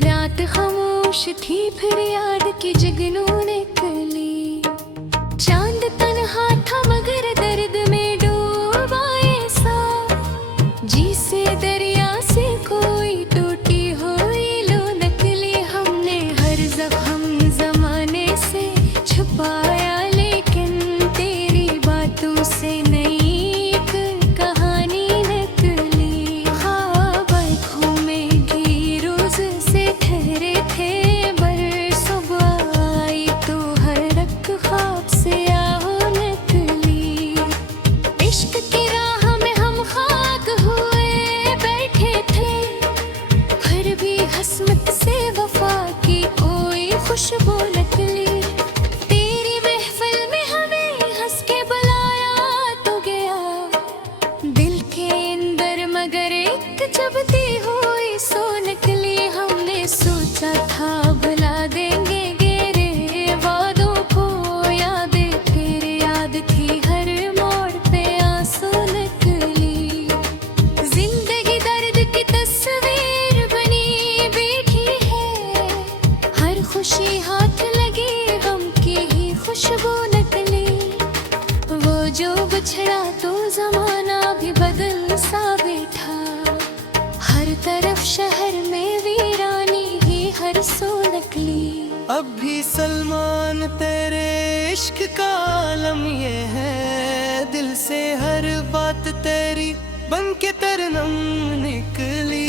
रात खामोश थी फिर याद की जुगनू निकली। चांद तन्हा था मगर दर्द में डूबा ऐसा, जिसे दरिया से कोई टूटी हुई लो नकली। हमने हर जख्म जमाने से छुपाया, लेकिन तेरी बातों से नई कहानी निकली। ख्वाब आँखों में घी रोज से ठहरे थे, बर सुबह आई तो हर रख ख्वाब से आओ निकली। इश्क की राह में हम खाक हुए बैठे थे, फिर भी हसमत से वफा की कोई खुशबू निकली। तेरी महफिल में हमें हंस के बुलाया तो गया, दिल के अंदर मगर एक चुभती हुई सो निकली। हमने सोचा था भुला देंगे गिरे वादों को, यादें फिर याद थी हर मोड़ पे आंसू निकली। जिंदगी दर्द की तस्वीर बनी बैठी है, हर खुशी हाथ लगी गम की ही खुशबू निकली। वो जो बिछड़ा तो जमाना भी बदल सा बैठा, हर तरफ शहर में वीरानी ही हर सो निकली। अब भी सलमान तेरे इश्क का आलम ये है, दिल से हर बात तेरी बन के तरनम निकली।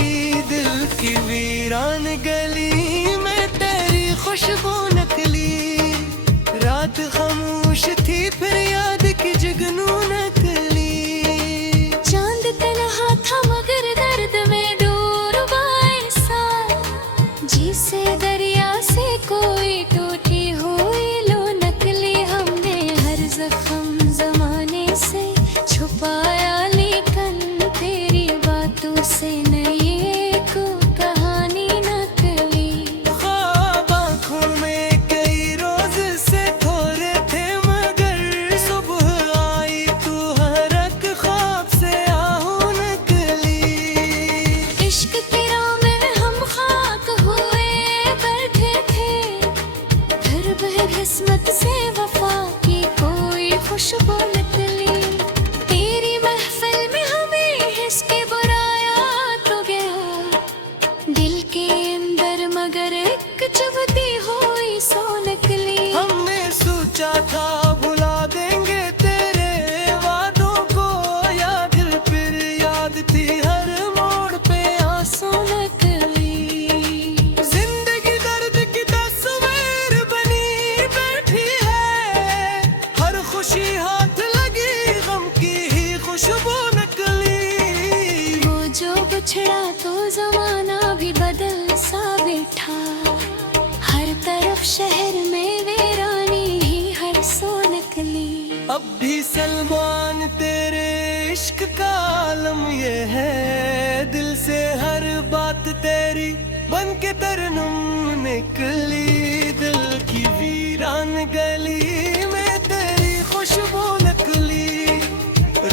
दिल की वीरान गली में तेरी खुशबू निकली। रात खामोश थी फिर याद की जुगनू निकली। चांद तन्हा था मगर दर्द में डूबा ऐसा, जिसे दरिया से कोई टूटी हुई लो नकली। हमने हर जख्म जमाने से छुपाया, लेकिन तेरी बातों से नई एक कहानी निकली। ख्वाब आँखों में कई रोज से थोड़े थे, मगर सुबह आई तू हर एक ख्वाब से आहू निकली। इश्क की राह में हम खाक हुए बैठे थे, फिर बदकिस्मत से वफा की कोई खुशबू निकली। तेरी महफिल में हमें हंस के बुलाया तो गया, दिल के अंदर मगर एक चुभती हुई सो निकली। हमने सोचा था भुला देंगे तेरे वादों को, याद फिर याद थी हर मोड़ पे आंसू निकली। जिंदगी दर्द की तस्वीर बनी बैठी है, हर खुशी हाथ लगी गम की ही खुशबू निकली। वो जो बिछड़ा तो जमाना भी बदल सा बैठा, हर तरफ शहर में वीरानी ही हर सो निकली। अब भी सलमान तेरे इश्क का आलम ये है, दिल से हर बात तेरी बन के तरनम निकली। दिल की वीरान गली में तेरी खुशबू निकली।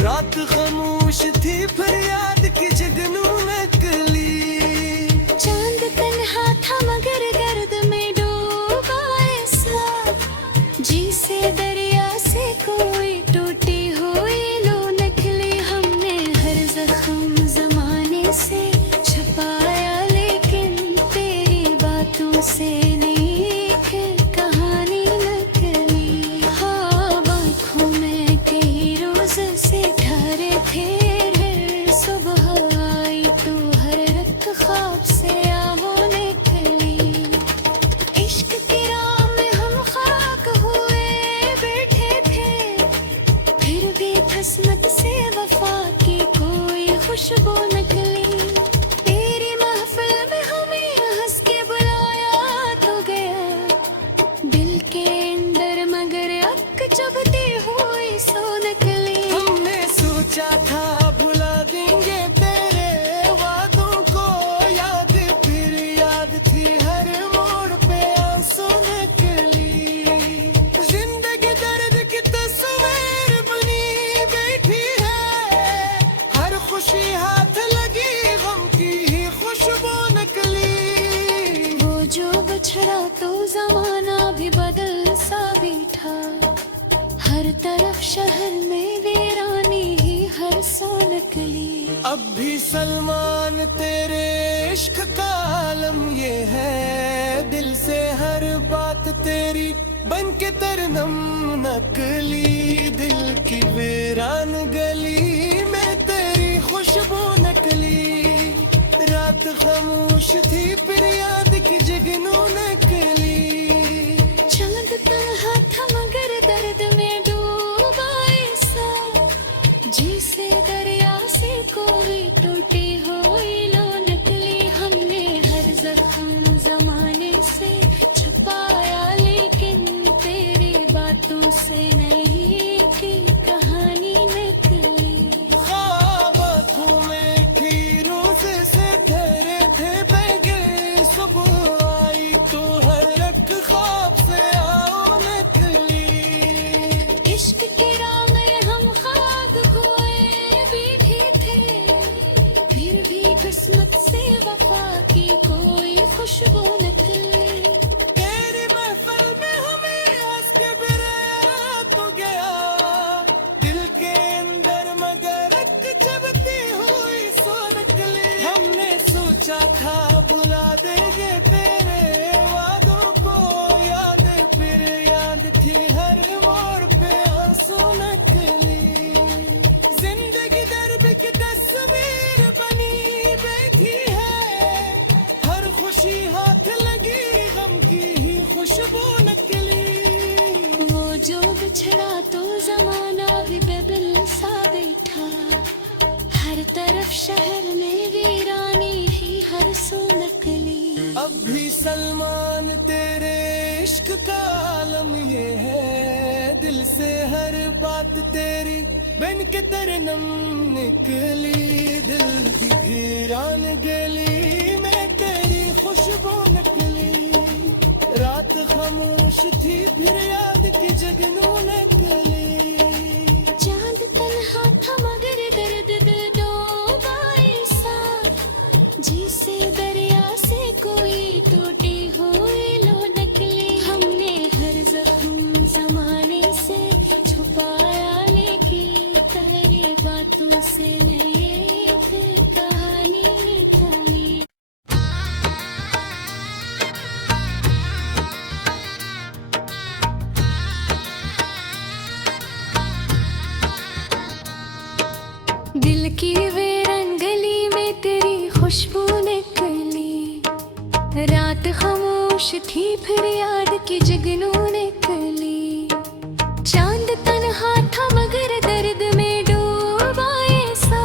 रात खामोश थी फिर याद की जुगनू निकली। चांद तन्हा था मगर गर्द में डूबा ऐसा, जिसे दरिया से कोई टूटी हुई लो निकली। हमने हर जख्म जमाने से छुपाया, लेकिन तेरी बातों से नई एक कहानी निकली। ख्वाब आँखों में कई रोज से ठहरे थे, फिर सुबह आई तो हर रख ख्वाब से आओ निकली। इश्क की राह में हम खाक हुए बैठे थे, फिर भी किस्मत से वफा की कोई खुशबू निकली। तेरी महफिल में हमें हंस के बुलाया तो गया, दिल के अंदर मगर अक चुभती हुई सो निकली। हमने सोचा था भुला देंगे तेरे वादों को, याद बिछड़ा तो जमाना भी बदल सा बैठा। हर तरफ शहर में वीरानी ही हर सौ नकली। अब भी सलमान तेरे इश्क का आलम ये है, दिल से हर बात तेरी बन के तरनम नकली। दिल की वीरान गली में तेरी खुशबू नकली। रात खामोश थी फिर याद की जगनू नकली। चांद तन्हा था मगर दर्द में डूबा ऐसा, जैसे दरिया से कोई टूटी हुई लो नकली। हमने हर जख्म जमाने से छुपाया, लेकिन तेरी बातों से नहीं की कहानी नकली। ख्वाब आँखों में थी रोज से ठहरे थे बैगे। सुबह आई तो हर एक ख्वाब से आओ नकली। इश्क के राह में हम खाक हुए बैठे थे, फिर भी किस्मत से वफा की कोई खुशबू नकली। तेरी महफिल में हमें हंस के बिराया तो गया, दिल के अंदर मगर एक जबती हुई सो नकली। हमने सोचा था बुला देंगे तेरे वादों को, याद फिर याद थी हर मोड़ पे आंसू नकली। जिंदगी दर्द की तस्वीर बनी बैठी है, हर खुशी हाथ लगी गम की ही खुशबू नकली। वो जो बिछड़ा तो जमाना भी बदल सा बैठा। हर तरफ शहर में वीरानी ही हर सो नकली। अब भी सलमान तेरे इश्क का आलम ये है, दिल से हर बात तेरी बन के तरनम निकली। दिल की वीरान गली में तेरी खुशबू नकली। रात खामोश थी फिर याद की जगनू नकली। चांद तन्हा था मगर दर्द दिल डूबा ऐसा, जैसे दरिया से कोई टूटी हुई लो नकली। हमने हर जख्म जमाने से छुपाया, लेकिन तेरी बातों से नहीं एक कहानी निकली। दिल की वीरान गली में तेरी खुशबू निकली। रात खामोश थी फिर याद की जगनू निकली। चांद तन्हा था मगर दर्द में डूबा ऐसा,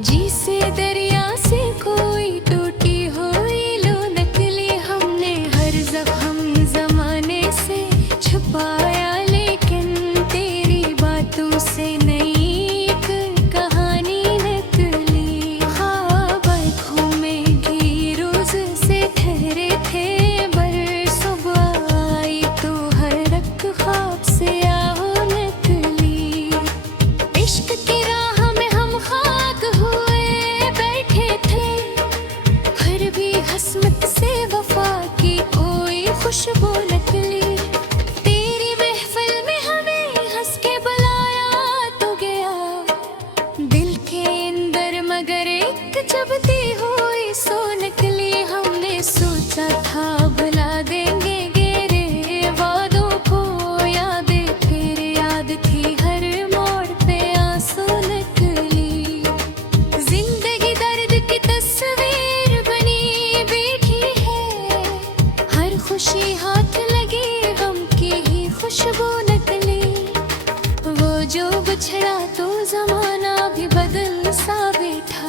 जैसे दरिया से कोई टूटी हुई लो नकली। हमने हर जख्म जमाने से छुपाया, लेकिन तेरी बातों से नहीं एक कहानी नकली। ख्वाब आँखों में घी रोज से ठहरे थे, बर सुबह आई तो हर एक ख्वाब से आओ नकली। इश्क की राह में हम खाक हुए बैठे थे, फिर भी किस्मत से वफा की कोई खुशबू नकली। तेरी महफिल में हमें हंस के बुलाया तो गया, दिल के अंदर मगर एक जबती हुई सो नकली। हमने सोचा था भुला देंगे गेरे वादों को, याद फिर याद थी हर मोड़ पे आंसू नकली। जिंदगी दर्द की तस्वीर बनी बैठी है, हर खुशी हाथ लगी गम की ही खुशबू नकली। वो जो बिछड़ा तो जमाना भी बदल सा बैठा।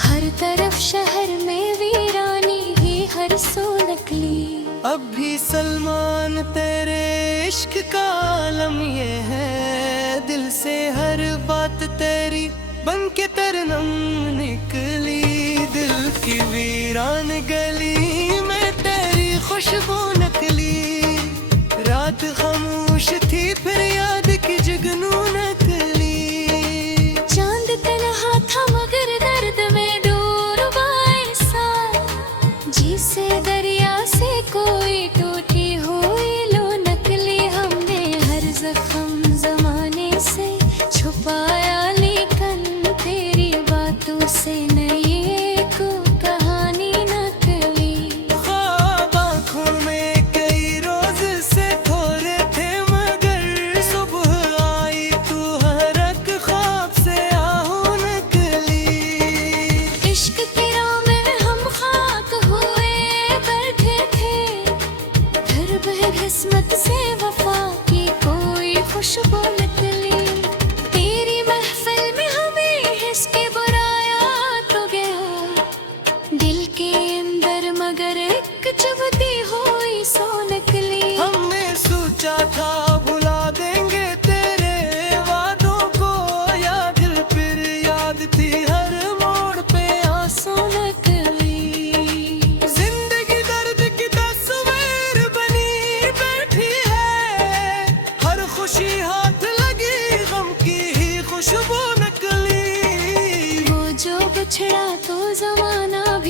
हर तरफ शहर में वीरानी ही हर सो नकली। अब भी सलमान तेरे इश्क का आलम ये है, दिल से हर बात तेरी बन के तरनम निकली। दिल की वीरान गली में तेरी खुशबू नकली। रात खामोश थी फिर याद की जगनू नकली। चांद तन्हा था मगर दर्द में डूबा ऐसा, जिसे दरिया से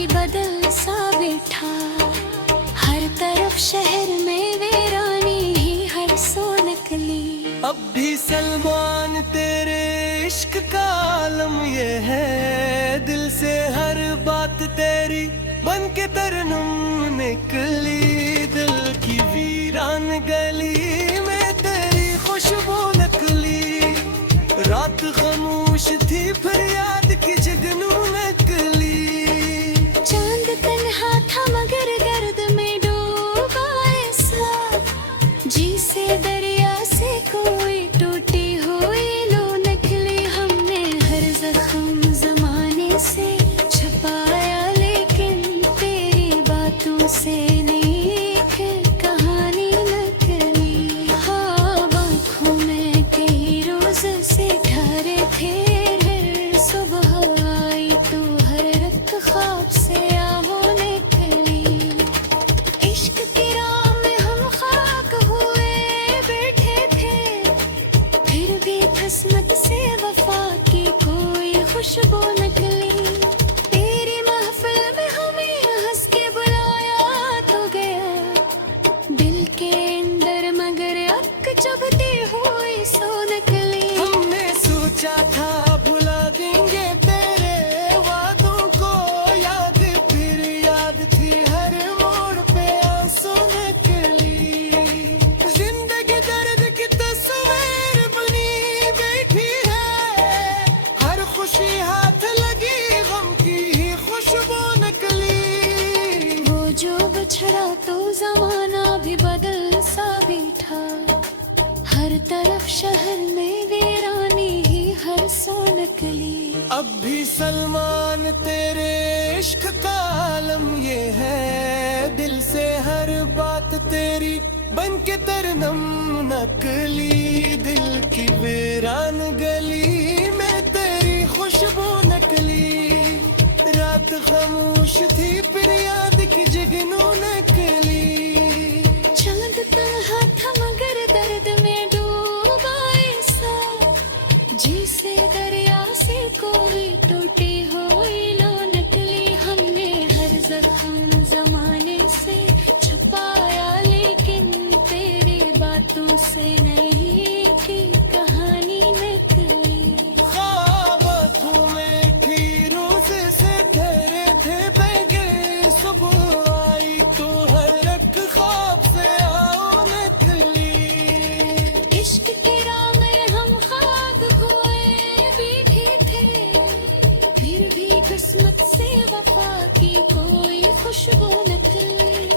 भी बदल सा बैठा। हर तरफ शहर में वीरानी ही हर सो निकली। अब भी सलमान तेरे इश्क का आलम ये है, दिल से हर बात तेरी बन के तरनम निकली। दिल की वीरान गली में तेरी खुशबू निकली। रात खामोश थी फिर याद की जगनू निकली। चांद तन्हा था मगर गर्द में डूबा ऐसा, जी से दरिया से कोई टूटी हुई लो निकली। हमने हर जख्म जमाने से छुपाया, लेकिन तेरी बातों से नहीं एक कहानी निकली। हाँ, आँखों में कई रोज से ठहरे थे, फिर सुबह आई तो हर रात ख्वाब से आहों निकली। इश्क की राह में हम खाक हुए बैठे थे, फिर भी किस्मत से वफा की कोई खुशबू निकली। तेरी महफिल में हमें हंस के बुलाया तो गया, दिल के अंदर मगर अक चुभती हुई सो निकली। हमने सोचा था भुला देंगे तेरे वादों को, याद फिर याद थी हर मोड़ पे आंसू निकली। जिंदगी दर्द की तस्वीर बनी बैठी है, हर खुशी हाथ लगी गम की ही खुशबू निकली। वो जो बिछड़ा तो जमाना भी बदल सा बैठा। हर तरफ शहर में वीरानी ही हर सो निकली। अब भी सलमान तेरे इश्क का आलम ये है, दिल से हर बात तेरी बन के तरनम नकली। दिल की वीरान गली में तेरी खुशबू नकली। रात खामोश थी फिर याद की जगनू नकली। चांद तन्हा था मगर दर्द में डूबा ऐसा, जी से दरिया से कोई टूटी हुई लो निकली। हमने हर जख्म जमाने से छुपाया, लेकिन तेरी बातों से नहीं की कहानी निकली। ख्वाब आँखों में थी रोज से ठहरे थे बैगे, सुबह आई तो हर एक ख्वाब से आओ निकली। इश्क की राह में हम खाक हुए बैठे थे, फिर भी किस्मत से वफा की कोई खुशबू निकली।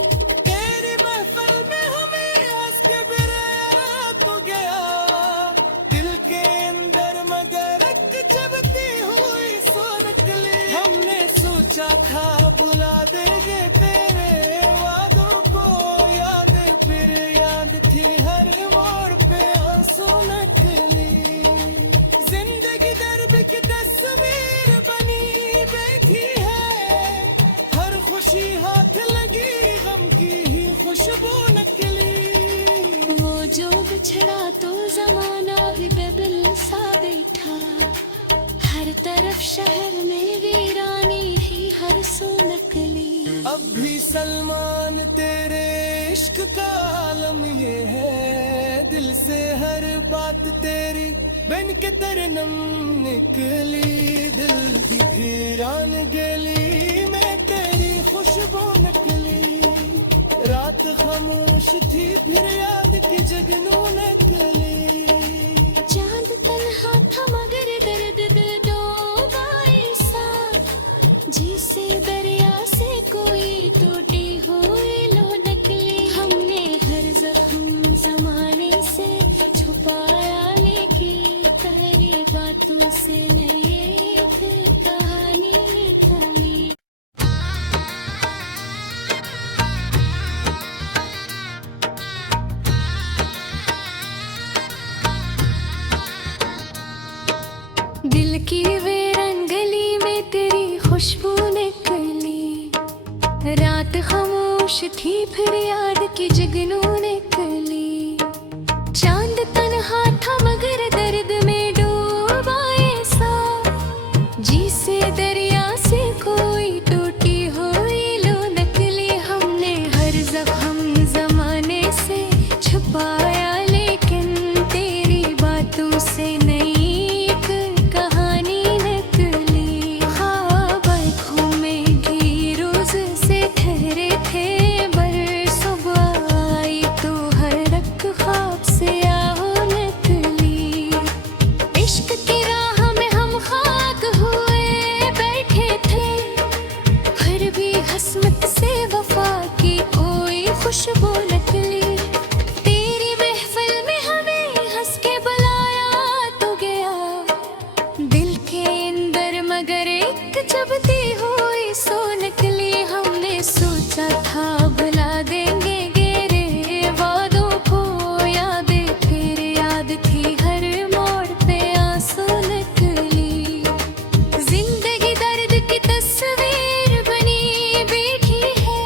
तेरी महफिल में हमें हंस के बिराया तो गया, दिल के अंदर मगर एक चुभती हुई सो निकली। हमने सोचा था बुला देंगे तेरे वादों को, याद फिर याद थी हर मोड़ पे आंसू नकली। जिंदगी दर्द की तस्वीर बनी बैठी है, हर खुशी हाथ लगी गम की ही खुशबू नकली। वो जो बिछड़ा तो जमाना भी बदल सा बैठा। हर तरफ शहर में वीरानी ही हर सो निकली। अब भी सलमान तेरे इश्क का आलम ये है, दिल से हर बात तेरी बन के तरनम निकली। दिल की वीरान गली में तेरी खुशबू नकली। रात खामोश थी फिर याद की जगनू नकली। चांद तन्हा था मगर दर्द दिल डूबा ऐसा, जी से दरिया से कोई टूटी हुई लो निकली। हमने हर जख्म जमाने से छुपाया, लेकिन तेरी बातों से नहीं एक कहानी निकली। दिल की वीरान गली में तेरी खुशबू निकली। रात खामोश थी फिर याद की जगनू निकली। चांद तन्हा था मगर दर्द में डूबा ऐसा, जी से दरिया से कोई टूटी हो सोचा था भुला देंगे गेरे वादों को, यादें फिर याद थी हर मोड़ पे आंसू निकली। जिंदगी दर्द की तस्वीर बनी बैठी है,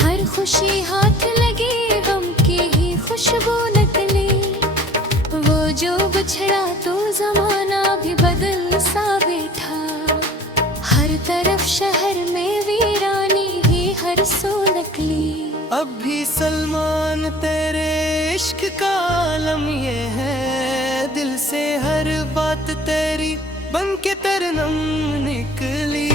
हर खुशी हाथ लगी गम की ही खुशबू निकली। वो जो बिछड़ा तो जमाना भी बदल सा बैठा, हर तरफ शहर में वीरानी ही हर सो निकली। अब भी सलमान तेरे इश्क का आलम ये है, दिल से हर बात तेरी बन के तरनम निकली।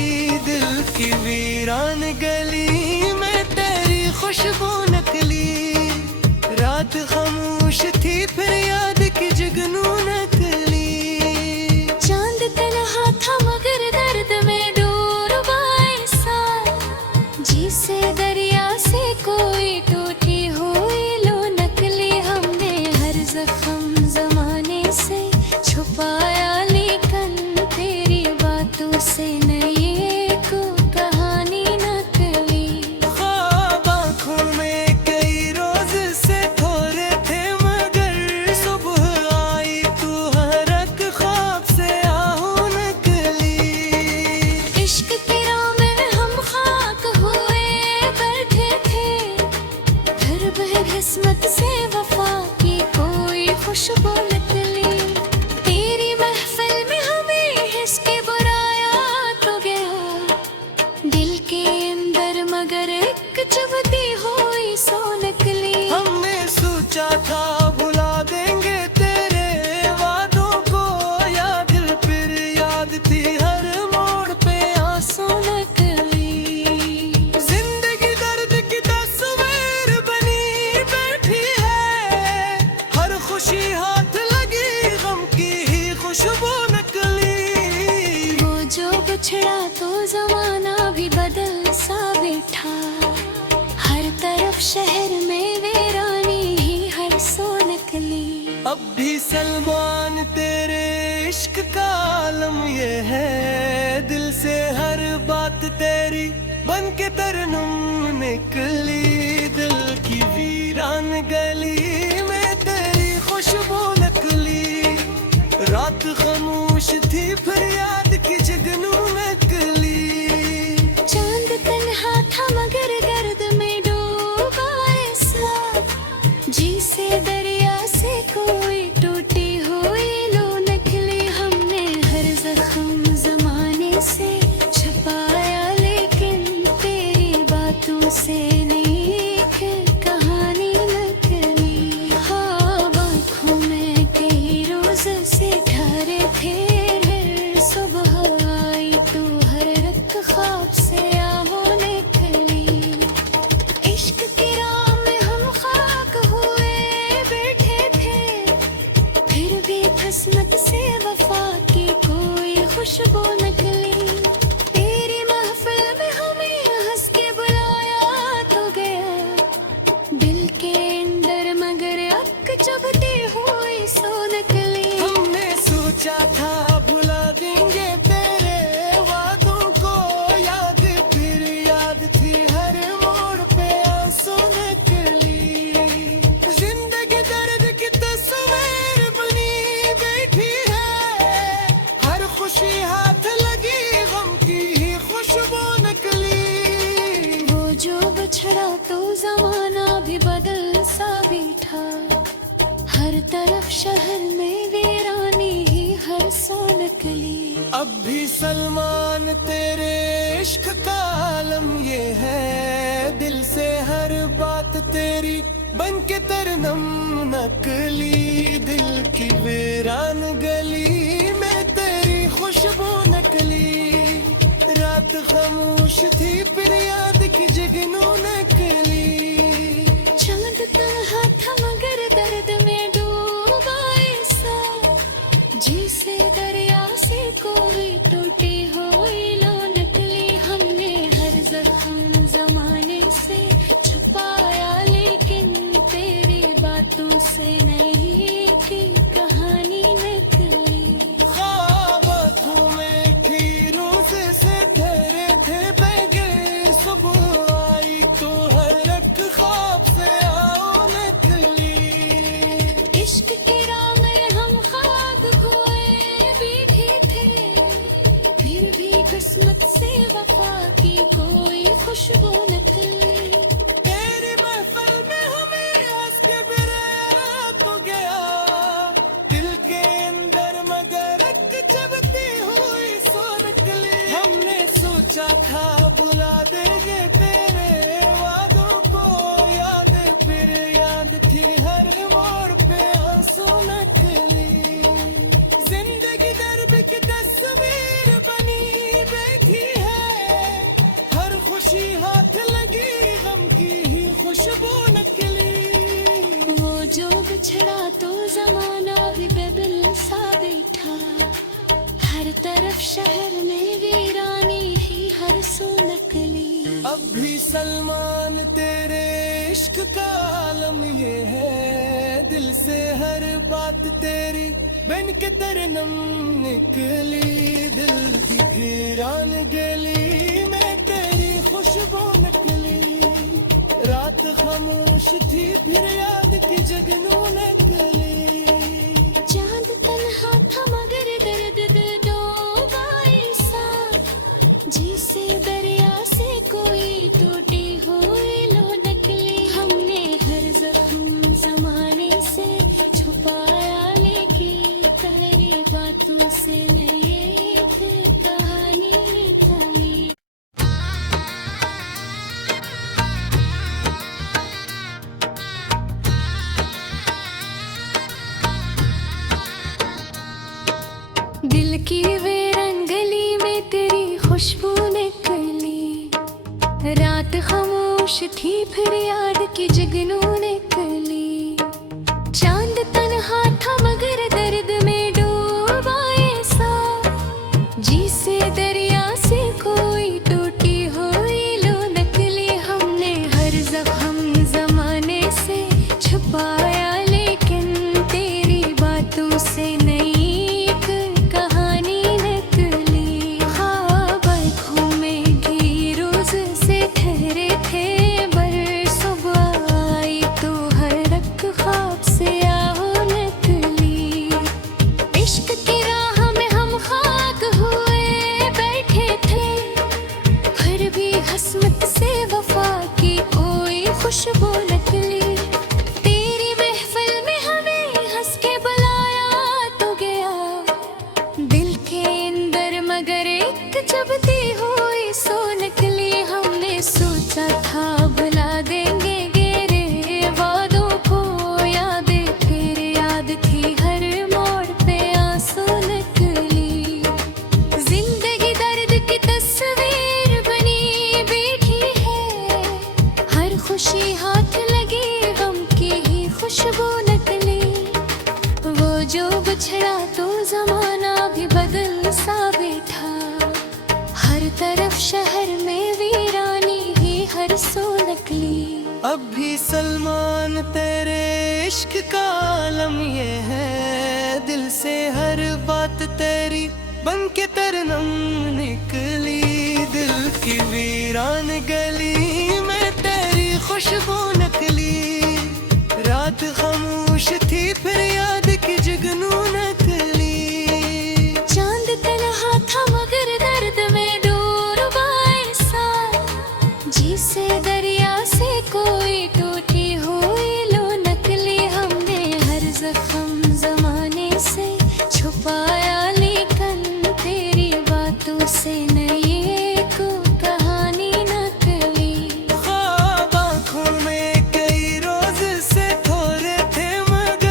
दिल की वीरान गली में तेरी खुशबू निकली। रात खामोश थी फिर याद की जुगनू निकली। चांद तन्हा था मगर दर्द में डूबा ऐसा, जिसे दरिया से कोई टूटी हुई लो नकली। हमने हर जख्म जमाने से छुपाया, लेकिन तेरी बातों से नई एक कहानी नकली। ख्वाब आँखों में कई रोज से थोड़े थे, मगर सुबह आई तू हर एक ख्वाब से आहू निकली। इश्क की राह में हम खाक हुए बैठे थे, फिर भी किस्मत से वफा की कोई खुशबू निकली। तेरी महफिल में हमें हिस के बुराया तो गया, दिल के अंदर मगर एक चुभती हुई सो निकली। हमने सोचा था भुला देंगे तेरे वादों को, या दिल फिर याद थी हर मोड़ पे आंसू निकली। जिंदगी दर्द की तस्वीर बनी बैठी है, हर खुशी हाथ लगी गम की ही खुशबू निकली। वो जो बिछड़ा तो जमाना भी बदल सा बैठा, हर तरफ शहर में वीरानी ही हर सो निकली। अब भी सलमान तेरे इश्क का आलम ये है, दिल से हर बात तेरी बन के तरनम निकली। दिल की वीरान गली में तेरी खुशबू निकली। रात खामोश थी फिर याद की जुगनू निकली। चांद तन्हा था मगर गर्द में डूबा ऐसा, जिसे दरिया से कोई टूटी हुई लो निकली। हमने हर जख्म जमाने से छुपाया, लेकिन तेरी बातों से नई एक कहानी निकली। ख्वाब आँखों में कई रोज से ठहरे थे, हर सुबह आई तू हर एक ख्वाब से आहू निकली। इश्क की राह में हम खाक हुए बैठे थे, फिर भी किस्मत से वफा की कोई खुशबू निकली। तेरी महफिल में हमें हंस के बुलाया तो गया, दिल के अंदर मगर अक चुभती हुई सो निकली। हमने सोचा था भुला देंगे तेरे वादों को, याद फिर याद थी हर मोड़ पे आंसू निकली। जिंदगी दर्द की तस्वीर बनी बैठी है, हर खुशी हाथ लगी गम की ही खुशबू निकली। वो जो बिछड़ा तो जमाना भी बदल सा बैठा, हर तरफ शहर में वीरानी ही हर सो निकली। अब भी सलमान तेरे इश्क का आलम ये है, दिल से हर बात तेरी बन के तरनम नकली। दिल की वीरान गली में तेरी खुशबू निकली। रात खामोश थी फिर याद की जुगनू निकली। चांद तन्हा था मगर दर्द में डूबा ऐसा, जिसे दरिया से कोई टूटी हुई लो निकली। हमने हर जख्म जमाने से छुपाया, लेकिन तेरी बातों से नहीं की कहानी निकली। ख्वाब आँखों में थी रोज से ठहरे थे बह गए खुशबू नकली। तेरी महफिल में हमें हंस के बिराया तो गया, दिल के अंदर मगर एक जबती हुई सो निकली। हमने सोचा था बुला देंगे तेरे वादों को, याद फिर याद थी हर मोड़ पे आंसू नकली। जिंदगी दर्द की तस्वीर बनी बैठी है, हर खुशी हाथ लगी गम की ही खुशबू नकली। वो जो बिछड़ा तो जमाना भी बदल सा बैठा, हर तरफ शहर में वीरानी ही हर सू नकली। अब भी सलमान तेरे इश्क का आलम ये है, दिल से हर बात तेरी बन के तरनम निकली। दिल की वीरान गली में तेरी खुशबू नकली, रात खामोश थी फिर याद की जगनू नकली। चांद तन्हा था मगर दर्द दिल डूबा ऐसा, जिसे दरिया से कोई टूटी हुई लो नकली। हमने हर जख्म जमाने से छुपाया, लेकिन तेरी बातों से नई एक कहानी निकली। दिल की वीरान गली में तेरी खुशबू निकली, रात खामोश थी फिर याद की जगनू निकली। चांद तन्हा था मगर दर्द में डूबा ऐसा, जिसे दरिया से कोई टूटी हुई लो नकली। हमने हर जख्म जमाने से छुपाया, लेकिन तेरी बातों से नई एक कहानी निकली। ख्वाब आँखों में घी रोज से ठहरे थे, बर सुबह आई तो हर एक ख्वाब से आओ नकली। इश्क की राह में हम खाक हुए बैठे थे, फिर भी हसमत से वफा की कोई खुशबू नकली। तेरी महफिल में हमें हंस के बुलाया तो गया, दिल के अंदर मगर एक जबती हुई सो निकली। हमने सोचा था बुला देंगे गेरे वादों को, याद फिर याद थी हर मोड़ पे आंसू नकली। जिंदगी दर्द की तस्वीर बनी बैठी है, हर खुशी हाथ लगी गम की ही खुशबू नकली। वो जो बिछड़ा तो जमाना भी बदल सा बैठा, हर तरफ शहर में वीरानी ही हर सो नकली। अब भी सलमान तेरे इश्क का आलम ये है, दिल से हर बात तेरी बन के तरनम निकली। दिल की वीरान गली में तेरी खुशबू नकली, रात खामोश थी फिर याद की जगनू नकली। चांद तन्हा था मगर दर्द में डूबा ऐसा, जिसे दरिया से कोई टूटी हुई लो नकली। हमने हर जख्म जमाने से छुपाया, लेकिन तेरी बातों से नई एक कहानी नकली। ख्वाब आँखों में कई रोज से थोड़े थे मगर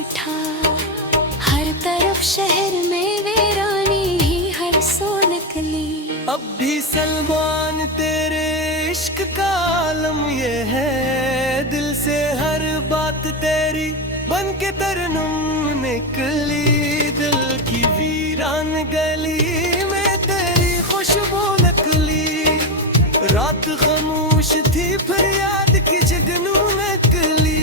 बैठा। हर तरफ शहर में वीरानी ही हर सो निकली। अब भी सलमान तेरे इश्क का आलम ये है, दिल से हर बात तेरी बन के तरनम निकली। दिल की वीरान गली में तेरी खुशबू निकली। रात खामोश थी फिर याद की जगनू निकली।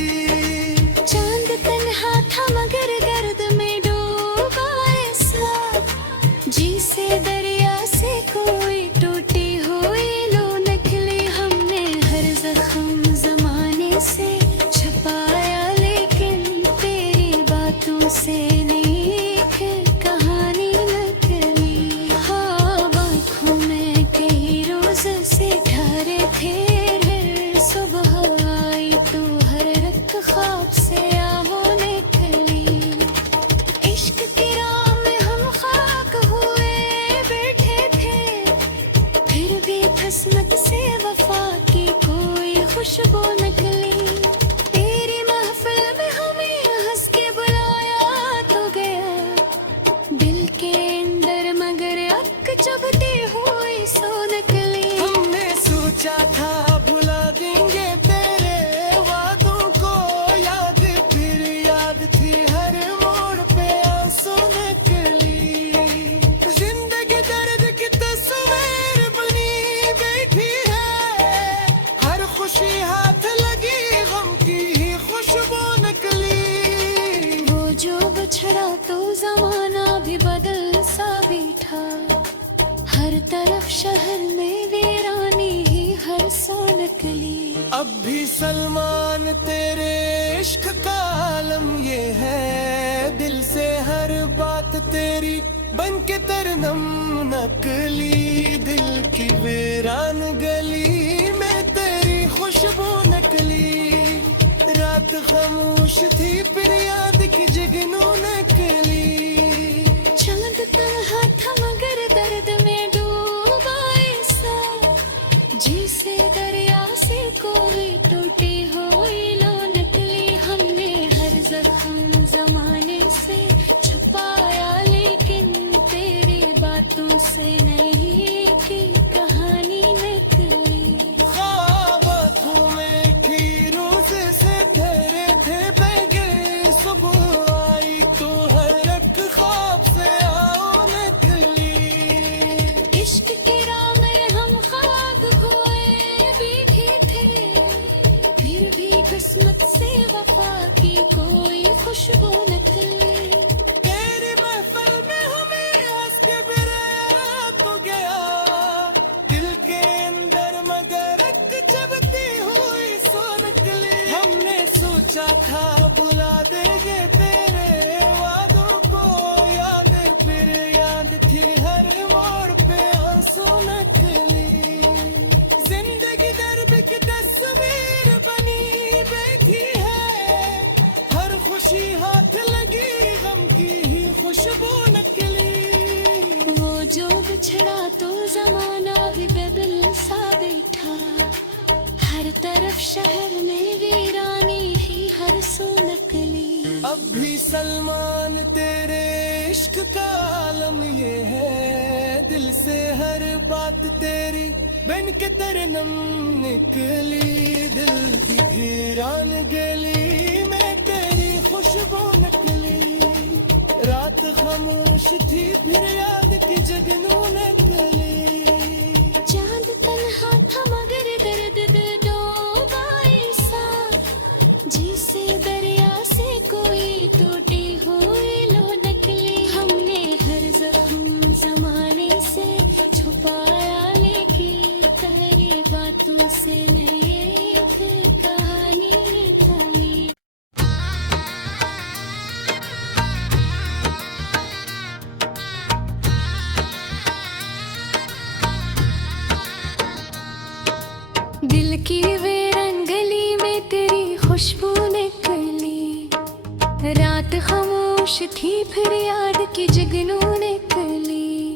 चांद तन्हा था मगर गर्द में डूबा ऐसा, जिसे दरिया से कोई टूटी हुई लो निकली। हमने हर जख्म जमाने से छुपाया, लेकिन तेरी बातों से नेक कहानी निकली। हाँ, आँखों में कई रोज से ठहरे थे, फिर सुबह आई तो हर रत ख्वाब से आहो निकली। इश्क की राह में हम खाक हुए बैठे थे, फिर भी किस्मत से वफा की कोई खुशबू निकली। तेरी महफिल में हमें हंस के बुलाया तो गया, दिल के अंदर मगर अक चुभती हुई सो निकली। हमने सोचा था भुला देंगे तेरे वादों को, याद फिर याद थी हर मोड़ पे आंसू निकली। जिंदगी दर्द की तस्वीर बनी बैठी है, हर खुशी हाथ लगी गम की ही खुशबू निकली। वो जो बिछड़ा तो जमाना भी बदल सा बैठा। हर तरफ शहर में वीरानी ही हर सो निकली। अब भी सलमान तेरे इश्क का आलम ये है, दिल से हर बात तेरी बन के तरनम नकली। दिल की वीरान गली में तेरी खुशबू नकली। रात खामोश थी फिर याद की जगनू नकली। चांद तन्हा था मगर दर्द में डूबा ऐसा, जिसे दरिया से कोई टूटी हुई लो निकली। हमने हर जख्म जमाने से छुपाया, लेकिन तेरी बातों से नहीं की कहानी निकली। ख्वाब आँखों में थी रोज से ठहरे थे बैगे, सुबह आई तो हर एक ख्वाब से आओ निकली। इश्क की राह में हम खाक हुए बैठे थे, फिर भी किस्मत से वफा की कोई खुशबू निकली। तेरी महफिल में हमें हंस के बिराया तो गया, दिल के अंदर मगर एक चुभती हुई सो निकली। हमने सोचा था भुला देंगे तेरे वादों को, याद फिर याद थी हर मोड़ पे आंसू निकली। जिंदगी दर्द की तस्वीर बनी बैठी है, हर खुशी हाथ लगी गम की ही खुशबू निकली। वो जो बिछड़ा तो जमाना भी बदल सा बैठा। हर तरफ शहर में वीरानी ही हर सो निकली। अब भी सलमान तेरे इश्क का आलम ये है, दिल से हर बात तेरी बन के तरनम निकली। दिल की वीरान गली में तेरी खुशबू निकली। रात खामोश थी फिर याद की जगनू निकली। चांद तन्हा था मगर दर्द दिल डूबा ऐसा, जिसे दरिया से कोई टूटी हुई लो निकली। हमने हर जख्म जमाने से छुपाया, लेकिन तेरी बातों से नहीं कहानी निकली। दिल की वीरान गली में तेरी खुशबू निकली। रात खामोश थी फिर याद की जगनू निकली।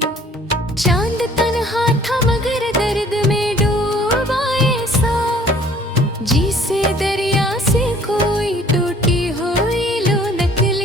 चांद तन्हा था मगर दर्द में डूबा ऐसा, जिसे दरिया से कोई टूटी हुई लो निकली।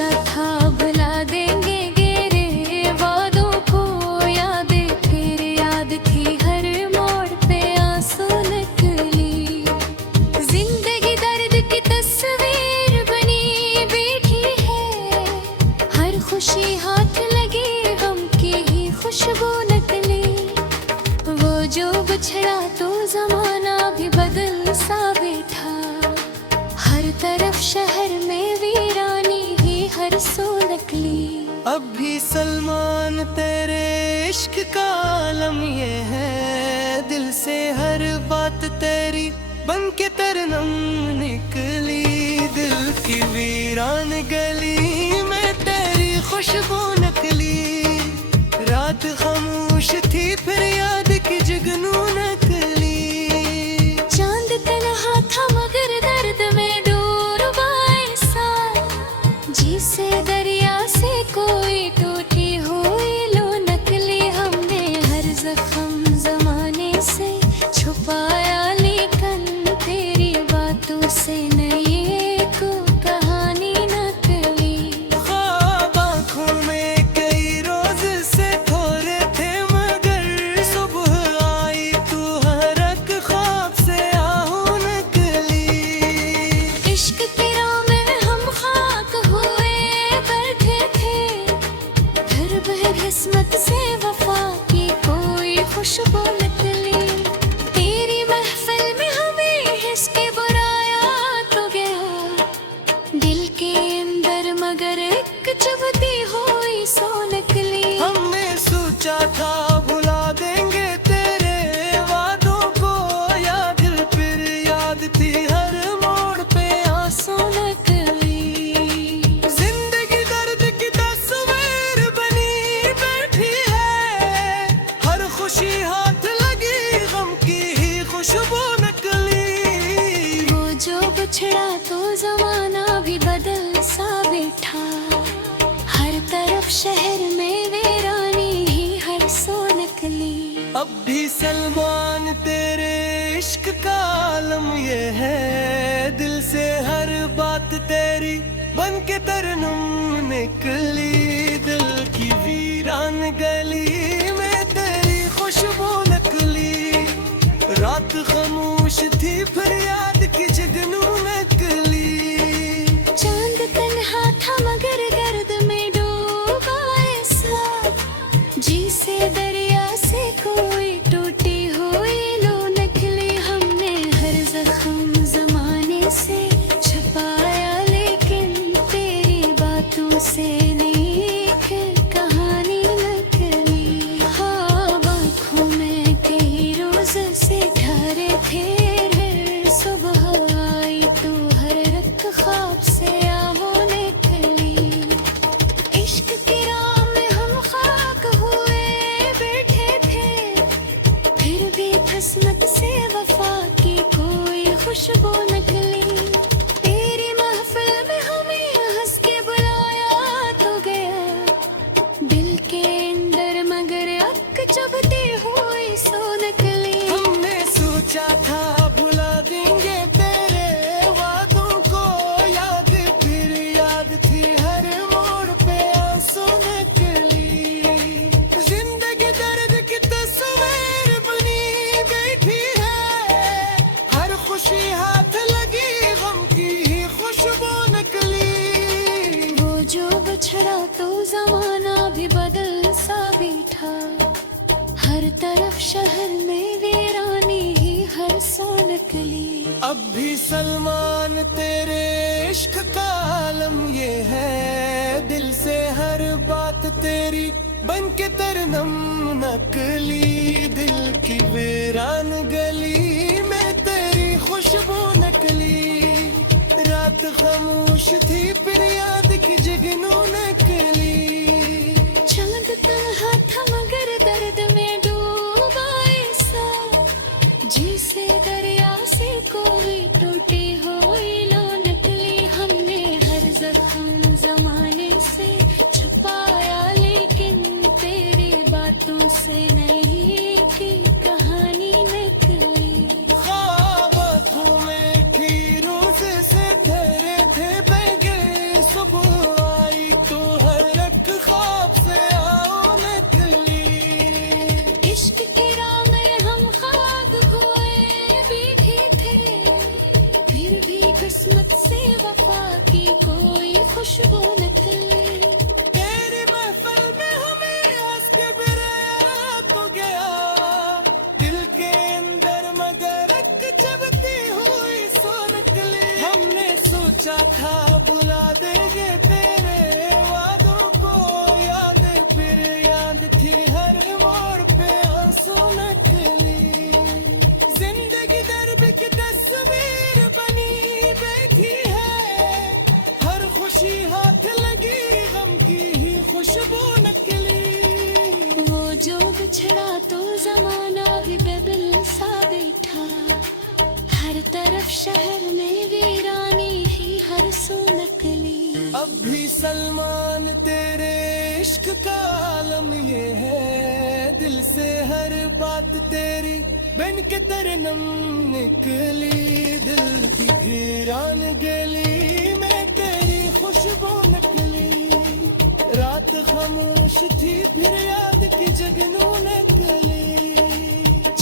सोचा था भुला देंगे गेरे वादों को, यादें फिर याद थी हर मोड़ पे आंसू निकली। जिंदगी दर्द की तस्वीर बनी बैठी है, हर खुशी हाथ लगी गम की ही खुशबू निकली। वो जो बिछड़ा तो जमाना भी बदल सा बैठा, हर तरफ शहर में वीरानी ही हर सो निकली। अब भी सलमान तेरे इश्क का आलम ये है, दिल से हर बात तेरी बन के तरनम निकली। दिल की वीरान गली में तेरी खुशबू निकली, रात खामोश थी फिर याद की जुगनू निकली। चांद तन्हा था मगर दर्द में दूर ऐसा, जिसे दरिया से कोई टूटी हुई लो नकली। हमने हर जख्म जमाने से छुपाया, लेकिन तेरी बातों से नई एक कहानी नकली। ख्वाब आँखों में कई रोज से थोड़े थे, मगर सुबह आई तू हर एक ख्वाब से आहू निकली। इश्क की राह में हम खाक हुए बैठे थे, फिर बदकिस्मत से वफा की कोई खुशबू निकली। तेरी महफिल में हमें हिसके बुराया तो गया, दिल के अंदर मगर एक चुभती हुई सो निकली। हमने सोचा था भुला देंगे तेरे वादों को, याद फिर याद थी हर मोड़ पे आंसू निकली। जिंदगी दर्द की तस्वीर बनी बैठी है, हर खुशी हाथ लगी गम की ही खुशबू निकली। वो जो बिछड़ा तो जमाना भी बदल सा बैठा, हर तरफ शहर में वीरानी ही हर सो निकली। अब भी सलमान तेरे इश्क का आलम ये है, दिल से हर बात तेरी बन के तरनम निकली। दिल की वीरान गली में तेरी खुशबू निकली, रात खामोश थी फिर याद की जुगनू निकली। चांद तन्हा था मगर गर्द में डूबा ऐसा, जिसे दरिया से कोई टूटी हुई लो निकली। हमने हर जख्म जमाने से छुपाया, लेकिन तेरी बातों से नई एक कहानी निकली। ख्वाब आँखों में कई रोज से ठहरे थे, फिर सुबह आई तो हर एक ख्वाब से आहू निकली। इश्क की राह में हम खाक हुए बैठे थे, फिर भी किस्मत से वफा की कोई खुशबू निकली। तेरी महफिल में हमें हंस के बुलाया तो गया, दिल के अंदर मगर अक चुभती हुई सो निकली। हमने सोचा था भुला देंगे तेरे वादों को, याद फिर याद थी हर मोड़ पे आंसू निकली। जिंदगी दर्द की तस्वीर बनी बैठी है, हर खुशी हाथ लगी गम की ही खुशबू निकली। वो जो बिछड़ा तो जमाना भी बदल सा बैठा, हर तरफ शहर में वीरानी ही हर सो निकली। अब भी सलमान तेरे इश्क का आलम ये है, दिल से हर बात तेरी बन के तरनम नकली। दिल की वीरान गली में तेरी खुशबू निकली, रात खामोश थी फिर याद की जुगनू निकली। चांद तन्हा था मगर दर्द में डूबा ऐसा, जिसे दरिया से कोई टूटी हुई लो निकली। हमने हर जख्म जमाने से छुपाया, लेकिन तेरी बातों से नहीं की कहानी निकली। ख्वाब आँखों में थी रोज से ठहरे थे, बह गए सुबह खुशबू नकली। तेरी महफिल में हमें हंस के बिरा तो गया दिल के अंदर मगर एक जबती हुई सो निकली। हमने सोचा था बुला देंगे तेरे वादों को याद, फिर याद थी हर मोड़ पे आंसू नकली। जिंदगी दर्द की तस्वीर बनी बैठी है, हर खुशी हाथ लगी गम की ही खुशबू नकली। वो जो बिछड़ा तो जमाना भी बदल सा बैठा, हर तरफ शहर में वीरानी ही हर सू नकली। अब भी सलमान तेरे इश्क का आलम ये है, दिल से हर बात तेरी बन के तरनम निकली। दिल की वीरान गली में तेरी खुशबू निकली, रात खामोश थी फिर याद की जगनू निकली।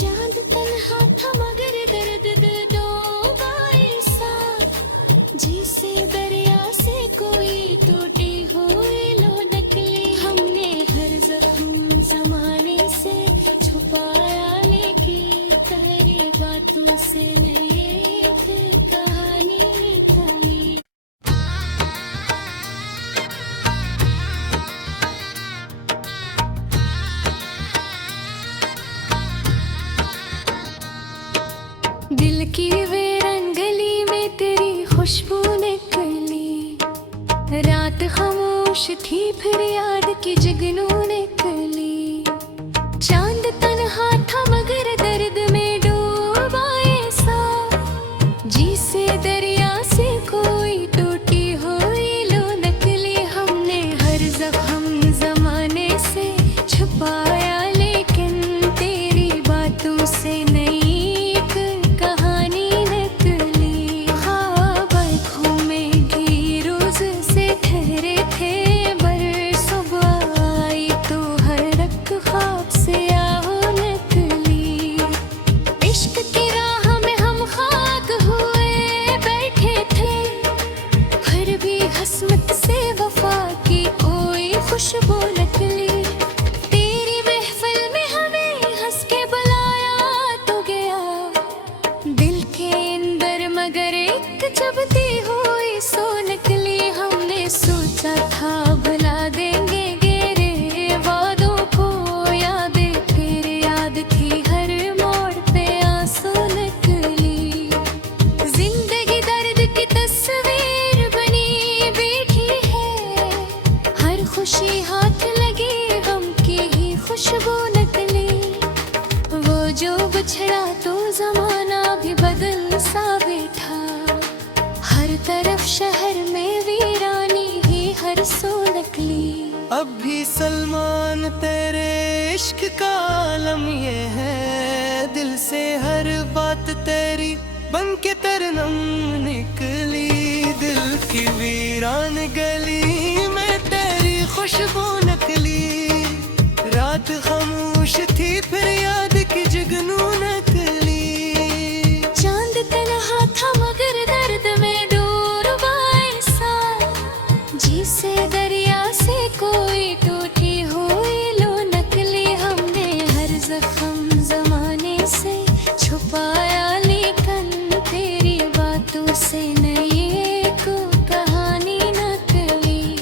चांद तन्हा था मगर दर्द दिल डूबा ऐसा, जिसे दरिया से कोई टूटी हुई लो नकली। हमने हर जख्म जमाने से छुपाया, लेकिन तेरी बातों से एक कहानी निकली। दिल की वीरान गली में तेरी खुशबू निकली, रात खामोश थी फिर याद की जगनू निकली। चांद तन्हा था मगर दर्द में डूबा ऐसा, जिसे दरिया से कोई टूटी हुई लो नकली। हमने हर जख्म जमाने से छुपाया, लेकिन तेरी बातों से नई एक कहानी नकली। ख्वाब आँखों में घी रोज से ठहरे थे, बरसों आई तो हर रख ख्वाब से आओ नकली। इश्क की राह में हम खाक हुए बैठे थे, फिर भी हसमत से वफा की कोई खुशबू नकली। तेरी महफिल में हमें हंस के बुलाया तो गया, दिल के अंदर मगर एक जबती हुई सो नकली। हमने सोचा था भुला देंगे गेरे वादों को यादें, फिर याद थी हर मोड़ पे आंसू नकली। जिंदगी दर्द की तस्वीर बनी बैठी है, हर खुशी हाथ लगी गम की ही खुशबू नकली। वो जो बिछड़ा तो जमाना भी बदल सा बैठा, हर तरफ शहर में वीरानी ही हर सो नकली। अब भी सलमान तेरे इश्क का आलम ये है, दिल से हर बात तेरी बन के तरनम निकली। दिल की वीरान गली में तेरी खुशबू नकली, रात खामोश थी फिर याद की जगनू नकली। चांद तन्हा था मगर दर्द में डूबा ऐसा, जिसे दरिया से कोई टूटी हुई लो नकली। हमने हर जख्म जमाने से छुपाया, लेकिन तेरी बातों से नई एक कहानी नकली।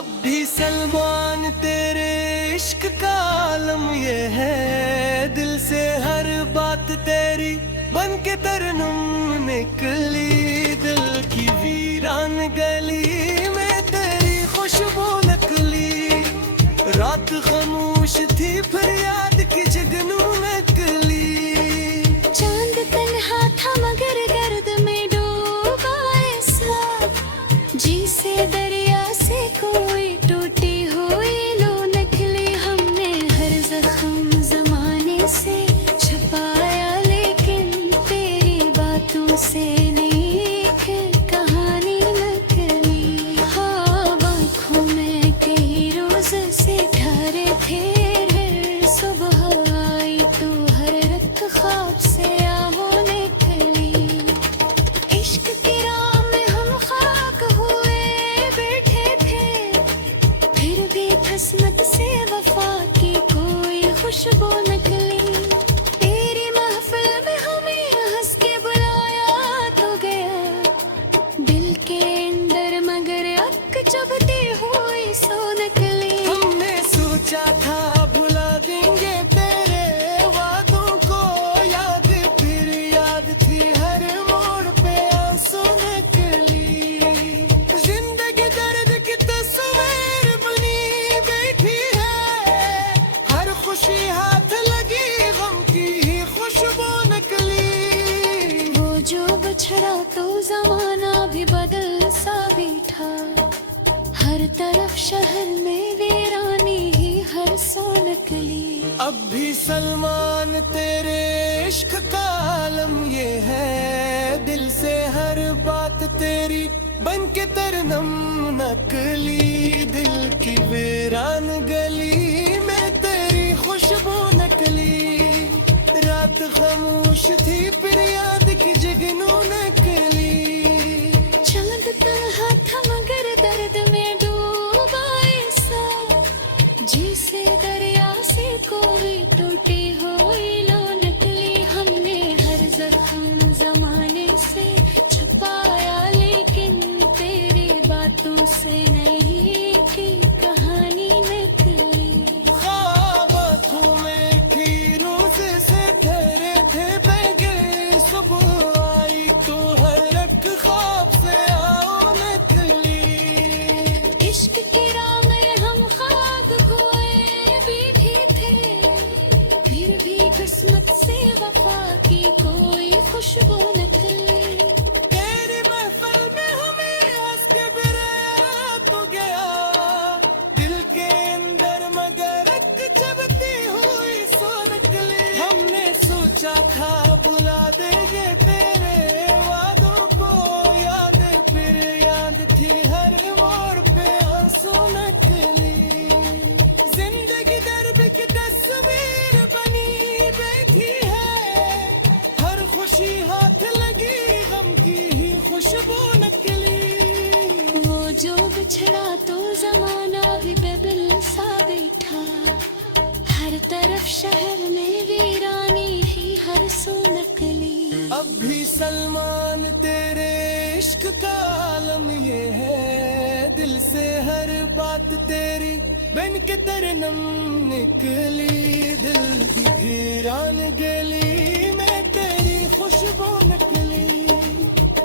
अब भी सलमान तेरे इश्क का आलम ये है, दिल से हर बात तेरी बन के तरनम निकली। दिल की वीरान गली में तेरी खुशबू निकली, रात खामोश थी फिर याद की जगनू निकली। चांद तन्हा था मगर गर्द में डूबा ऐसा, जिसे दरिया से कोई टूटी हुई लो निकली। हमने हर जख्म जमाने से छुपाया, लेकिन तेरी बातों से एक कहानी निकली। हाँ, आँखों में कई रोज से ठहरे थे, फिर सुबह आई तो हर रात ख्वाब से आहों निकली। इश्क की राह में हम खाक हुए बैठे थे, फिर भी किस्मत से वफा की कोई खुशबू निकली। तेरी महफिल में हमें हंस के बुलाया तो गया, दिल के अंदर मगर अक चुभती हुई सो निकली। हमने सोचा था भुला देंगे तेरे वादों को, याद फिर याद थी हर मोड़ पे आंसू निकली। जिंदगी दर्द की तस्वीर बनी बैठी है, हर खुशी हाथ लगी गम की ही खुशबू निकली। वो जो बिछड़ा तो जमाना भी बदल सा बैठा, हर तरफ शहर में वीरानी ही हर सो निकली। अब भी सलमान तेरे इश्क का आलम ये है, दिल से हर बात तेरी बन के तरनम नकली। दिल की वीरान गली में तेरी खुशबू नकली, रात खामोश थी फिर याद की जगनू नकली। चांद तन्हा था मगर दर्द में डूबा ऐसा, जिसे दरिया से कोई टूटी हुई लो निकली। हमने हर जख्म जमाने से छुपाया, लेकिन तेरी बातों से नहीं की कहानी निकली। ख्वाब आँखों में थी रोज से ठहरे थे बैगे, सुबह आई तो हर एक ख्वाब से आओ निकली। इश्क की राह में हम खाक हुए बैठे थे, फिर भी किस्मत से वफा की कोई खुशबू निकली। तेरी महफिल में हमें हंस के बिराया तो गया, दिल के अंदर मगर एक चबती हुई सो निकली। हमने सोचा था बुला देंगे तेरे वादों को, याद फिर याद थी हर मोड़ पे आंसू नकली। जिंदगी दर्द की तस्वीर बनी बैठी है, हर खुशी हाथ लगी गम की ही खुशबू नकली। वो जो बिछड़ा तो जमाना भी बदल सा बैठा, हर तरफ शहर में वीरानी ही हर सो निकली। अब भी सलमान तेरे इश्क का आलम ये है, दिल से हर बात तेरी बन के तरनम निकली। दिल की वीरान गली में तेरी खुशबू निकली,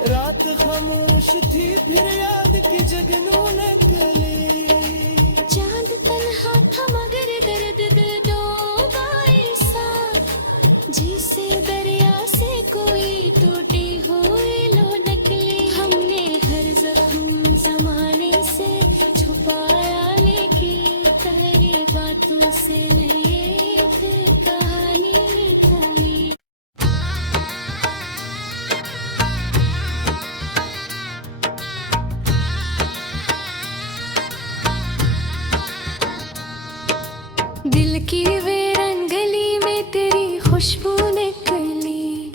रात खामोश थी फिर याद की जगनू निकली। चांद तन्हा था मगर दर्द दिल डूबा ऐसा, जिसे दरिया से कोई टूटी हुई लो निकली। हमने हर जख्म जमाने से छुपाया, लेकिन तेरी बातों से एक कहानी निकली। दिल की वीरान गली में तेरी खुशबू निकली,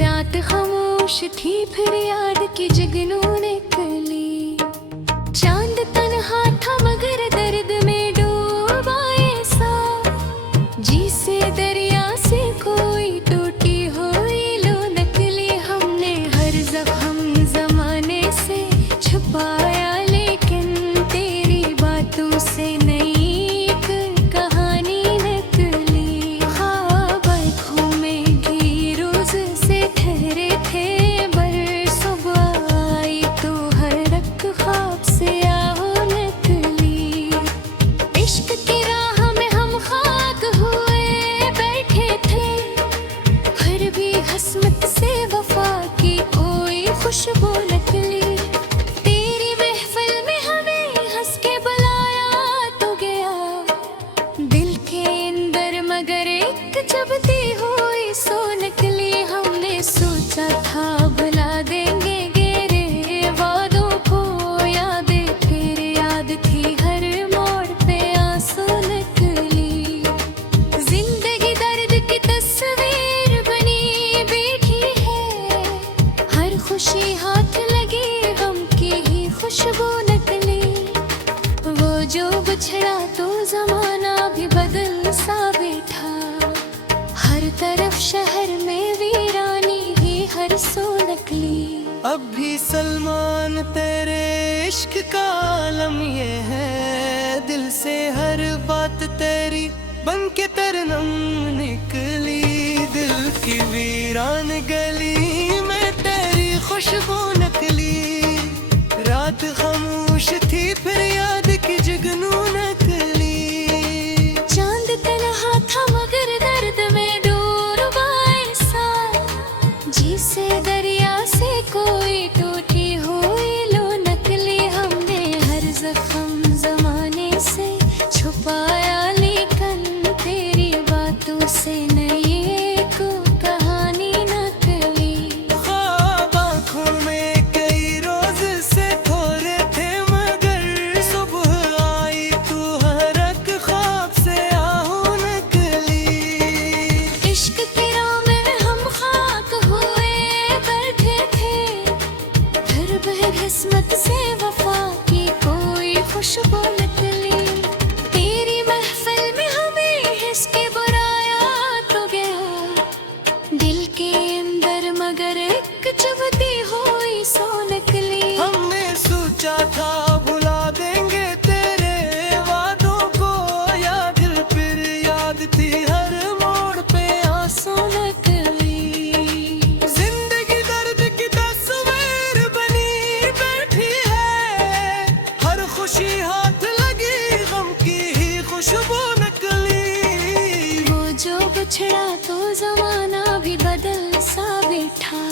रात खामोश थी फिर याद की जगनू निकली। चांद तन्हा था मगर दर्द में डूबा ऐसा, जिसे दरिया से कोई टूटी हुई लो निकली। हमने हर जख्म जमाने से छुपाया, लेकिन तेरी था भुला देंगे गेरे वादों को, यादें फिर याद थी हर मोड़ पे आंसू नकली। जिंदगी दर्द की तस्वीर बनी बैठी है, हर खुशी हाथ लगी गम की ही खुशबू नकली। वो जो बिछड़ा तो जमाना भी बदल सा बैठा, हर तरफ शहर में वीरानी ही हर सो नकली। अब भी सलमान तेरे इश्क का आलम ये है, दिल से हर बात तेरी बन के तरनम निकली। दिल की वीरान गली में तेरी खुशबू नकली, रात खामोश थी फिर याद की जुगनू नकली। चांद तन्हा था मगर दर्द में डूबा ऐसा, जिसे दरिया से कोई टूटी हुई लो नकली। हमने हर जख्म जमाने से छुपाया, लेकिन तेरी बातों से नई एक कहानी नकली। ख्वाब आँखों में कई रोज से थोड़े थे, मगर सुबह आई तू हर एक ख्वाब से आहू नकली। इश्क की राह में हम खाक हुए बैठे थे, फिर वह किस्मत से वफा की कोई खुशबू निकली। तेरी महफिल में हमें इसके बुराया तो गया, दिल के अंदर मगर एक चुभती हुई सो नकली। हमने सोचा था भुला देंगे तेरे वादों को, याद फिर याद थी हर मोड़ पे आंसू नकली। जिंदगी दर्द की तस्वीर बनी बैठी है, हर खुशी हाथ लगी गम की ही खुशबू नकली। वो जो बिछड़ा तो जमाना भी बदल सा बैठा,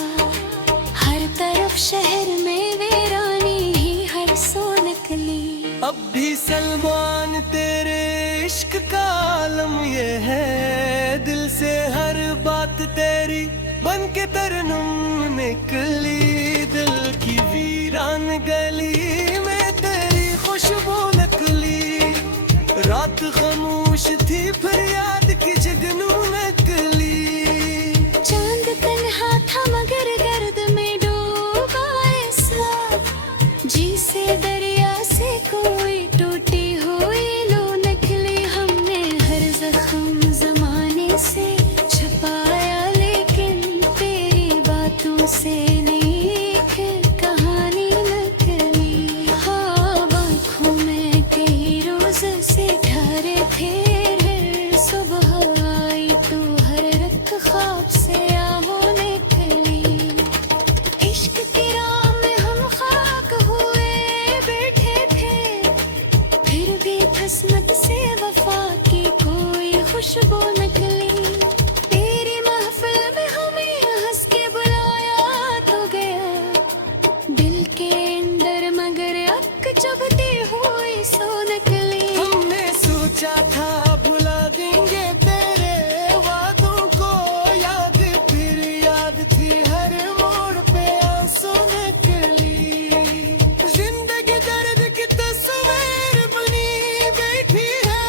हर तरफ शहर में वीरानी ही हर सो नकली। अब भी सलमान तेरे इश्क का आलम ये है, दिल से हर बात तेरी बन के तरनम निकली। दिल की वीरान गली में तेरी खुशबू नकली, रात खामोश थी फिर याद की जुगनू नकली। चांद तन्हा था मगर गर्द में डूबा ऐसा, जिसे दरिया से कोई टूटी हुई लो नकली। हमने हर जख्म जमाने से छुपाया, लेकिन तेरी बातों से नई एक कहानी नकली। ख्वाब आँखों में कई रोज से ठहरे थे, हर सुबह आई तू हर एक ख्वाब से आहू निकली। इश्क की राह में हम खाक हुए बैठे थे, फिर भी किस्मत से वफा की कोई खुशबू नकली। तेरी महफिल में हमें हंस के बुलाया तो गया, दिल के अंदर मगर अक चुभती हुई सो नकली। हमने सोचा था भुला देंगे तेरे वादों को, याद फिर याद थी हर मोड़ पे आंसू नकली। जिंदगी दर्द की तस्वीर बनी बैठी है,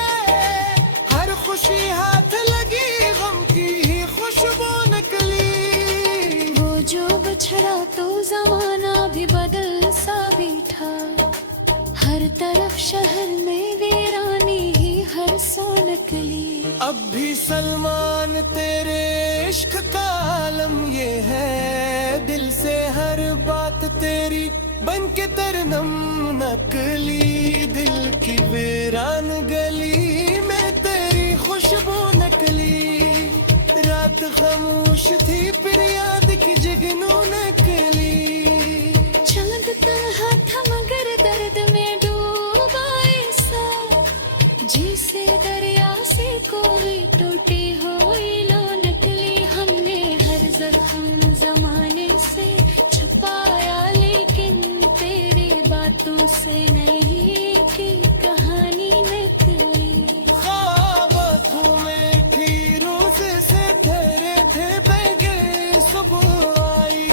हर खुशी हाथ लगी गम की ही खुशबू नकली। वो जो बिछड़ा तो जमाना भी बदल सा बैठा, हर तरफ शहर में वीरानी ही हर सो नकली। अब भी सलमान तेरे इश्क का आलम ये है, दिल से हर बात तेरी बन के तरनम नकली। दिल की वीरान गली में तेरी खुशबू नकली, रात खामोश थी फिर याद की जुगनू नकली। चांद तन्हा था मगर दर्द में डूबा ऐसा, जिसे दरिया से कोई टूटी हुई लो नकली। हमने हर जख्म जमाने से छुपाया, लेकिन तेरी बातों से नहीं की कहानी नकली। ख्वाब आँखों में थी रोज से ठहरे थे बैगे, सुबह आई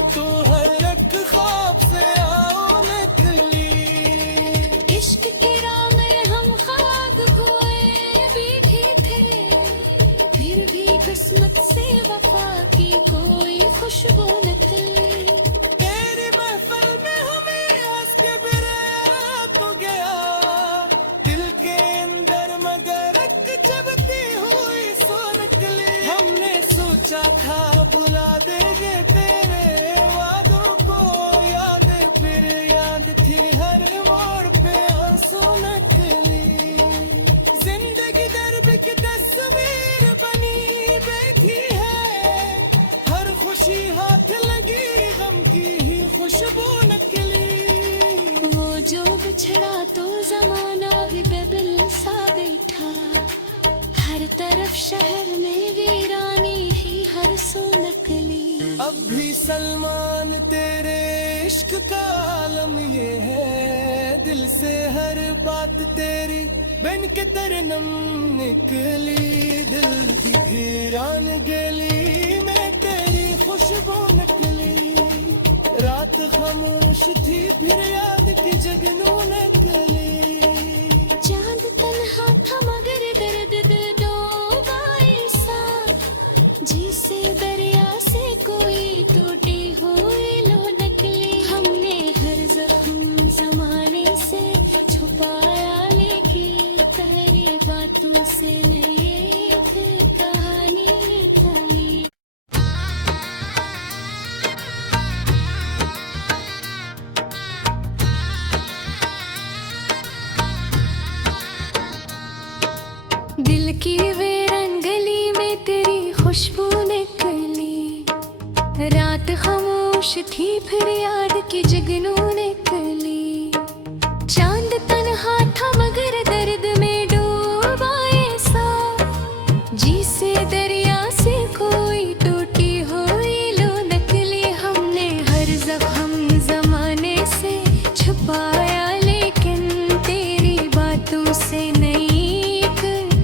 खुशबू निकली। वो जो बिछड़ा तो जमाना भी बदल सा बैठा, हर तरफ शहर में वीरानी ही हर सो नकली। अब भी सलमान तेरे इश्क का आलम ये है, दिल से हर बात तेरी बन के तरनम निकली। दिल की वीरान गली में तेरी खुशबू निकली। रात खामोश थी फिर याद की जगनू निकली। चांद तन्हा था मगर दर्द दिल डूबा ऐसा, जिसे दरिया से कोई टूटी हुई लो नकली। हमने हर जख्म जमाने से छुपाया, लेकिन तेरी बातों से नई एक कहानी निकली। दिल की वीरान गली में तेरी खुशबू निकली। रात खामोश थी फिर याद की जगनू निकली। चांद तन्हा था मगर दर्द में डूबा ऐसा, जिसे दरिया से कोई टूटी हुई लो नकली। हमने हर जख्म जमाने से छुपाया, लेकिन तेरी बातों से नई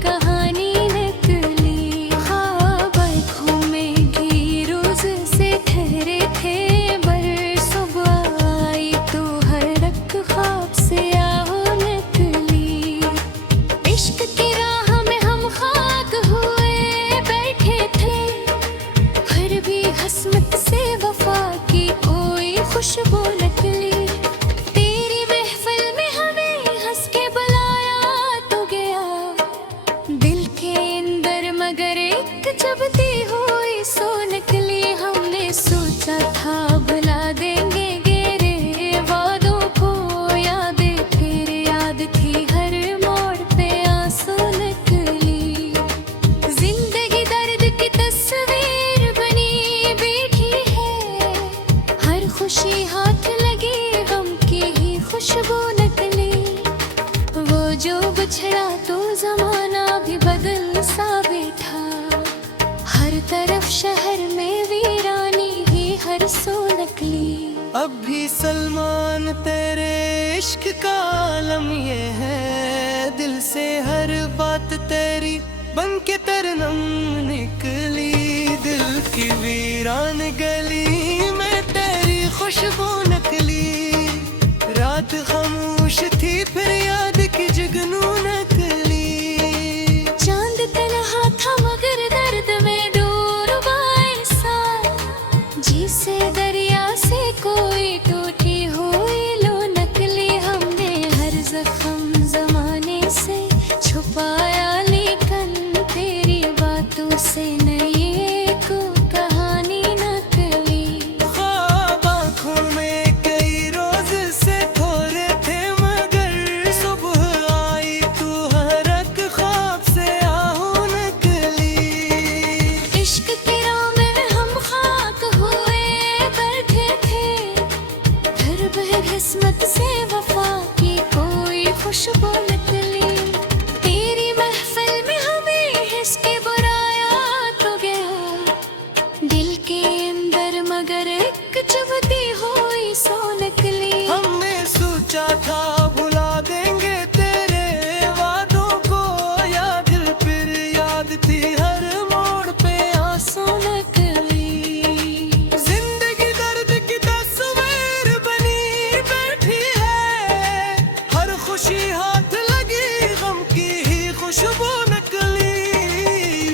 कहानी निकली। ख्वाब आँखों में घी रोज से ठहरे थे, पर सुबह आई तो हर रख ख्वाब से आओ निकली। इश्क की राह में हम खाक हुए बैठे थे, फिर भी हसमत से वफा की कोई खुशबू निकली। तेरी महफिल में हमें हंस के बुलाया तो गया, दिल के अंदर मगर एक चुभती हुई सो निकली। हमने सोचा था भुला देंगे गेरे वादों को, यादें फिर याद थी हर मोड़ पे आंसू निकली। जिंदगी दर्द की तस्वीर बनी बैठी है, हर खुशी हाथ लगी गम की ही खुशबू निकली। वो जो बिछड़ा तो जमाना भी बदल सा बैठा, हर तरफ शहर में वीरानी ही हर सो नकली। अब भी सलमान तेरे इश्क का आलम ये है, दिल से हर बात तेरी बन के तरनम निकली। दिल की वीरान गली में तेरी खुशबू निकली। रात खामोश थी फिर याद की जगनू निकली। चांद तन्हा था मगर दर्द में डूबा ऐसा, जिसे दरिया से कोई टूटी हुई लो नकली। हमने हर जख्म जमाने से छुपाया, लेकिन तेरी बातों से नई एक कहानी निकली। ख्वाब आँखों में कई रोज से थोड़े थे, मगर सुबह आई तू हर एक ख्वाब से आहू निकली। इश्क की राह में हम खाक हुए बैठे थे, फिर बदकिस्मत से वफा की कोई खुशबू निकली। तेरी महफिल में हमें हंस के बुलाया तो गया, दिल के अंदर मगर एक चुभती हुई सो निकली। हमने सोचा था भुला देंगे तेरे वादों को, या दिल फिर याद थी हर मोड़ पे आंसू निकली। जिंदगी दर्द की तस्वीर बनी बैठी है, हर खुशी हाथ लगी गम की ही खुशबू निकली।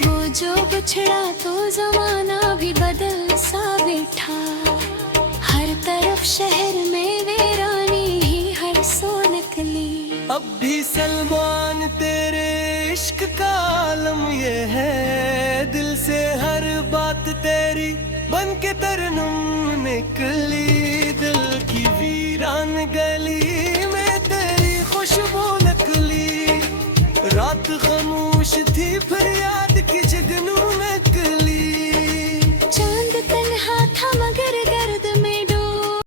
वो जो बिछड़ा तो जमाना भी बदल सा बैठा, हर तरफ शहर में वीरानी ही हर सो निकली। अब भी सलमान तेरे इश्क का आलम ये है, दिल से हर बात तेरी बन के तरनम निकली।